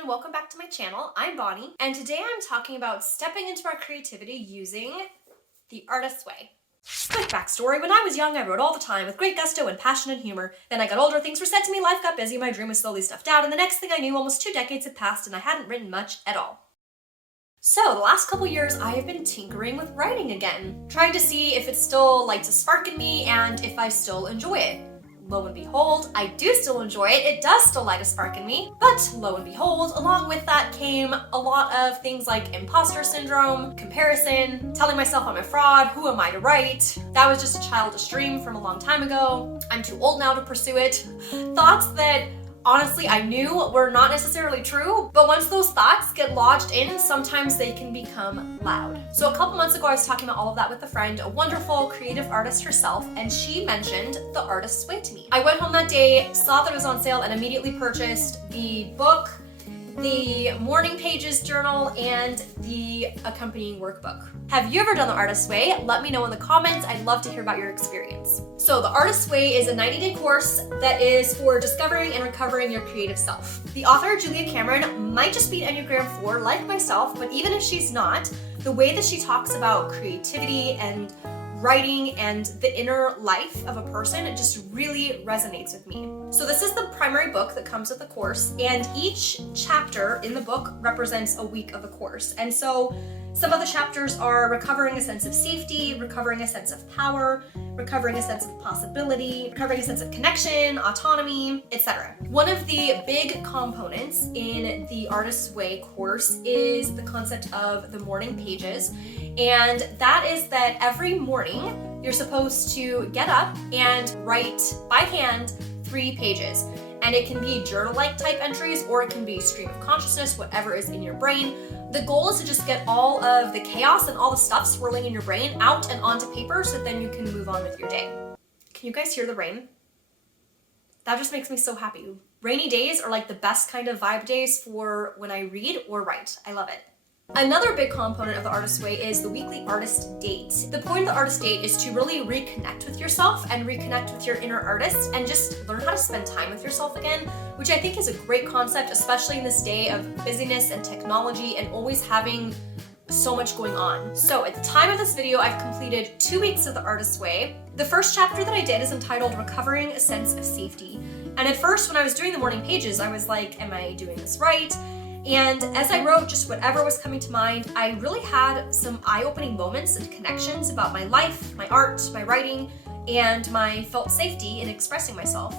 everyone, welcome back to my channel. I'm Bonnie, and today I'm talking about stepping into our creativity using the artist's way. Quick backstory, when I was young I wrote all the time with great gusto and passion and humor. Then I got older, things were said to me, life got busy, my dream was slowly stuffed out, and the next thing I knew almost 2 decades had passed and I hadn't written much at all. So the last couple years I have been tinkering with writing again, trying to see if it still lights a spark in me and if I still enjoy it. Lo and behold, I do still enjoy it. It does still light a spark in me. But lo and behold, along with that came a lot of things like imposter syndrome, comparison, telling myself I'm a fraud, who am I to write? That was just a childish dream from a long time ago. I'm too old now to pursue it. Thoughts that honestly I knew were not necessarily true, but once those thoughts get lodged in, sometimes they can become loud. So a couple months ago I was talking about all of that with a friend, a wonderful creative artist herself, and she mentioned the artist's way to me. I went home that day, saw that it was on sale, and immediately purchased the book, the morning pages journal, and the accompanying workbook. Have you ever done the artist's way? Let me know in the comments. I'd love to hear about your experience. So the artist's way is a 90-day course that is for discovering and recovering your creative self. The author, Julia Cameron, might just be Enneagram 4 like myself, but even if she's not, the way that she talks about creativity and writing and the inner life of a person, it just really resonates with me. So this is the primary book that comes with the course, and each chapter in the book represents a week of the course. And so some of the chapters are recovering a sense of safety, recovering a sense of power, recovering a sense of possibility, recovering a sense of connection, autonomy, etc. One of the big components in the Artist's Way course is the concept of the morning pages. And that is that every morning you're supposed to get up and write by hand 3 pages. And it can be journal-like type entries, or it can be stream of consciousness, whatever is in your brain. The goal is to just get all of the chaos and all the stuff swirling in your brain out and onto paper so that then you can move on with your day. Can you guys hear the rain? That just makes me so happy. Rainy days are like the best kind of vibe days for when I read or write. I love it. Another big component of the Artist's Way is the weekly artist date. The point of the artist date is to really reconnect with yourself and reconnect with your inner artist and just learn how to spend time with yourself again, which I think is a great concept, especially in this day of busyness and technology and always having so much going on. So at the time of this video, I've completed 2 weeks of the Artist's Way. The first chapter that I did is entitled Recovering a Sense of Safety. And at first, when I was doing the morning pages, I was like, am I doing this right? And as I wrote just whatever was coming to mind, I really had some eye-opening moments and connections about my life, my art, my writing, and my felt safety in expressing myself.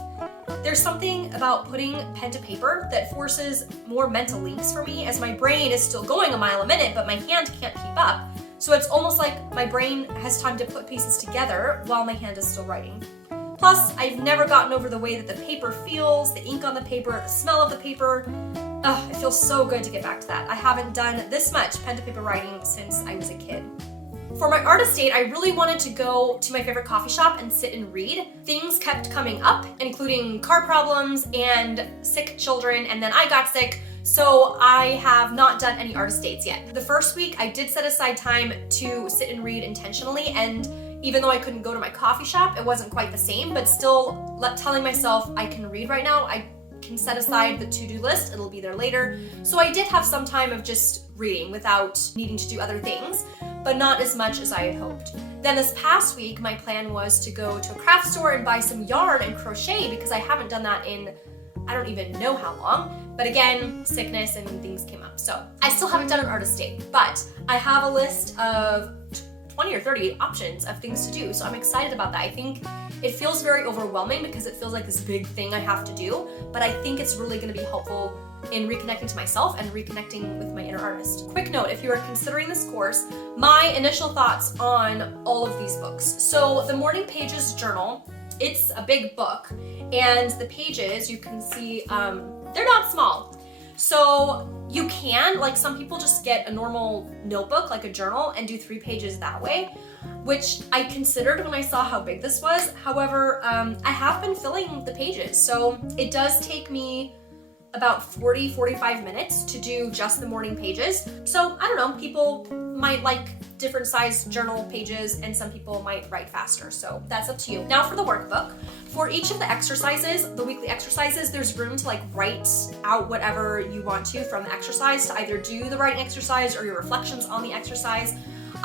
There's something about putting pen to paper that forces more mental links for me, as my brain is still going a mile a minute, but my hand can't keep up. So it's almost like my brain has time to put pieces together while my hand is still writing. Plus, I've never gotten over the way that the paper feels, the ink on the paper, the smell of the paper. It feels so good to get back to that. I haven't done this much pen to paper writing since I was a kid. For my artist date, I really wanted to go to my favorite coffee shop and sit and read. Things kept coming up, including car problems and sick children, and then I got sick, so I have not done any artist dates yet. The first week, I did set aside time to sit and read intentionally, and even though I couldn't go to my coffee shop, it wasn't quite the same, but still telling myself I can read right now, I can set aside the to-do list, it'll be there later. So I did have some time of just reading without needing to do other things, but not as much as I had hoped. Then this past week, my plan was to go to a craft store and buy some yarn and crochet because I haven't done that in I don't even know how long, but again, sickness and things came up. So I still haven't done an artist date, but I have a list of 20 or 30 options of things to do. So I'm excited about that. I think it feels very overwhelming because it feels like this big thing I have to do, but I think it's really going to be helpful in reconnecting to myself and reconnecting with my inner artist. Quick note, if you are considering this course, my initial thoughts on all of these books. So the Morning Pages journal, it's a big book, and the pages, you can see, they're not small. So you can, like some people just get a normal notebook, like a journal, and do 3 pages that way, which I considered when I saw how big this was. However, I have been filling the pages, so it does take me about 40-45 minutes to do just the morning pages. So I don't know, people might like different size journal pages and some people might write faster, so that's up to you. Now for the workbook. For each of the exercises, the weekly exercises, there's room to like write out whatever you want to from the exercise, to either do the writing exercise or your reflections on the exercise.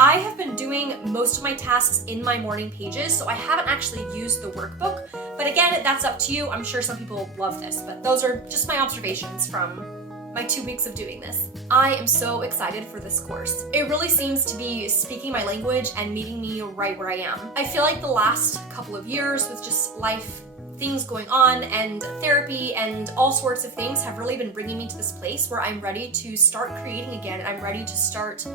I have been doing most of my tasks in my morning pages, so I haven't actually used the workbook. But again, that's up to you. I'm sure some people love this, but those are just my observations from my 2 weeks of doing this. I am so excited for this course. It really seems to be speaking my language and meeting me right where I am. I feel like the last couple of years with just life, things going on, and therapy and all sorts of things have really been bringing me to this place where I'm ready to start creating again. I'm ready to start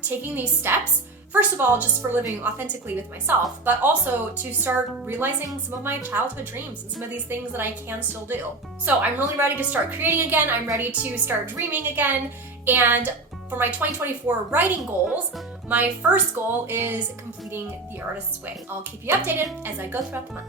taking these steps. First of all, just for living authentically with myself, but also to start realizing some of my childhood dreams and some of these things that I can still do. So I'm really ready to start creating again. I'm ready to start dreaming again. And for my 2024 writing goals, my first goal is completing The Artist's Way. I'll keep you updated as I go throughout the month.